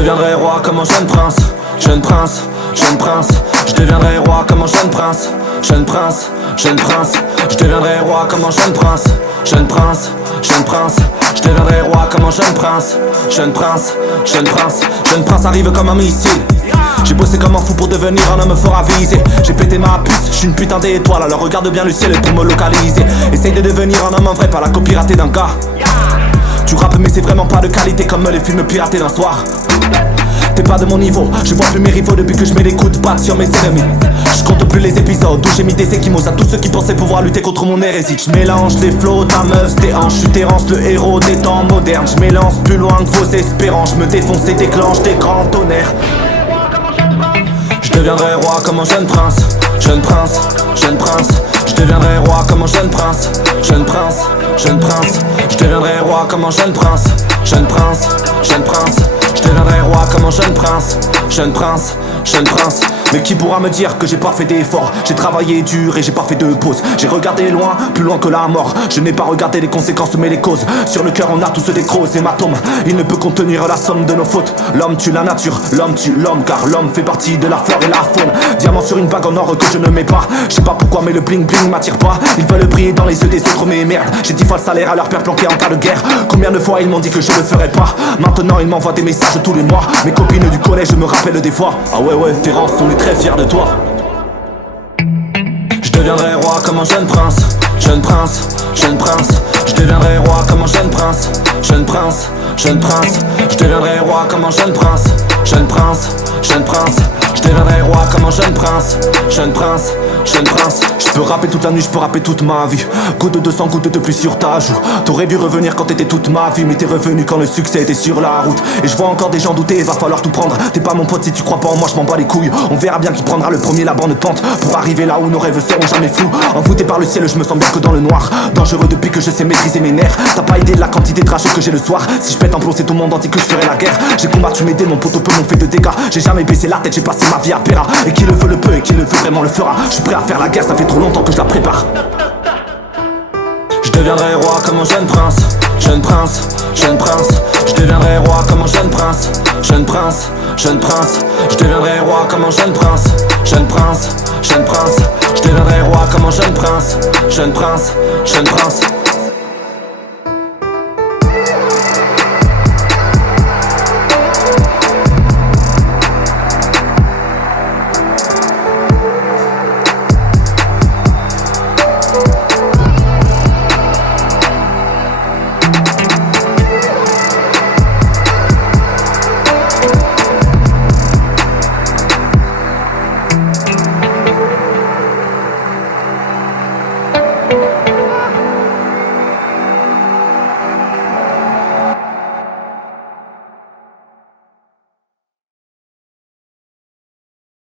deviendrai roi comme un jeune prince. Jeune prince, jeune prince. Je deviendrai roi comme un jeune prince. Jeune prince, jeune prince. Je deviendrai roi comme un jeune prince. Jeune prince, jeune prince. Je deviendrai roi comme un jeune prince. Jeune prince, jeune prince. Jeune prince arrive comme un missile. J'ai bossé comme un fou pour devenir un homme fort avisé. J'ai pété ma puce, j'suis une putain d'étoile. Alors regarde bien le ciel pour me localiser. Essaye de devenir un homme en vrai, pas la copie ratée d'un gars. Tu rappes mais c'est vraiment pas de qualité comme les films piratés d'un soir. T'es pas de mon niveau, je vois plus mes rivaux depuis que je mets des coups de patte sur mes ennemis. Je compte plus les épisodes où j'ai mis des équimos à tous ceux qui pensaient pouvoir lutter contre mon hérésie. Je mélange les flots, ta meuf, tes hanches. Je suis Terence, le héros des temps modernes. Je m'élance plus loin que vos espérances. Je me défonce et déclenche des grands tonnerres. Je deviendrai roi comme un jeune prince. Jeune prince, jeune prince. Je deviendrai roi comme un jeune prince. Jeune prince, jeune prince. Je deviendrai roi comme un jeune prince. Jeune prince, jeune prince. Je deviendrai roi comme un jeune prince. Jeune prince, jeune prince. Mais qui pourra me dire que j'ai pas fait d'efforts? J'ai travaillé dur et j'ai pas fait de pause. J'ai regardé loin, plus loin que la mort. Je n'ai pas regardé les conséquences mais les causes. Sur le cœur on a tous des grosses hématomes. Il ne peut contenir la somme de nos fautes. L'homme tue la nature, l'homme tue l'homme. Car l'homme fait partie de la flore et la faune. Diamant sur une bague en or que je ne mets pas. Je sais pas pourquoi mais le bling bling m'attire pas. Ils veulent briller dans les yeux des autres mais merde. J'ai 10 fois le salaire à leur père planqué en cas de guerre. Combien de fois ils m'ont dit que je le ferais pas. Maintenant ils m'envoient des messages tous les mois. Mes copines du collège me rappellent des fois. Ah ouais Terence, on est très fiers de toi. Je deviendrai roi comme un jeune prince. Jeune prince, jeune prince. Je deviendrai roi comme un jeune prince. Jeune prince, jeune prince. Je deviendrai roi comme un jeune prince. Jeune prince, jeune prince. Je deviendrai roi comme un jeune prince. Jeune prince, jeune prince. Je peux rapper toute la nuit, je peux rapper toute ma vie. Goutte de sang, goutte de pluie sur ta joue. T'aurais dû revenir quand t'étais toute ma vie. Mais t'es revenu quand le succès était sur la route. Et je vois encore des gens douter, va falloir tout prendre. T'es pas mon pote si tu crois pas en moi, je m'en bats les couilles. On verra bien qui prendra le premier la bande pente. Pour arriver là où nos rêves seront jamais flous. Envoûté par le ciel, je me sens bien que dans le noir. Dangereux depuis que je sais maîtriser mes nerfs. T'as pas idée de la quantité de rage que j'ai le soir. Si je pète un plomb, c'est tout le monde entier que je ferai la guerre. J'ai combattu mes démons, poteau peu m'ont fait de dégâts. J'ai jamais baissé la tête, j'ai passé ma vie à Péra. Et qui le veut le peut et qui le veut vraiment le fera. Je suis prêt à faire la guerre, ça fait trop longtemps que je la prépare. Je deviendrai roi comme un jeune prince. Jeune prince, jeune prince. Je deviendrai roi comme un jeune prince. Jeune prince, jeune prince. Je deviendrai roi comme un jeune prince. Jeune prince, jeune prince. Je deviendrai roi comme un jeune prince. Jeune prince, jeune prince.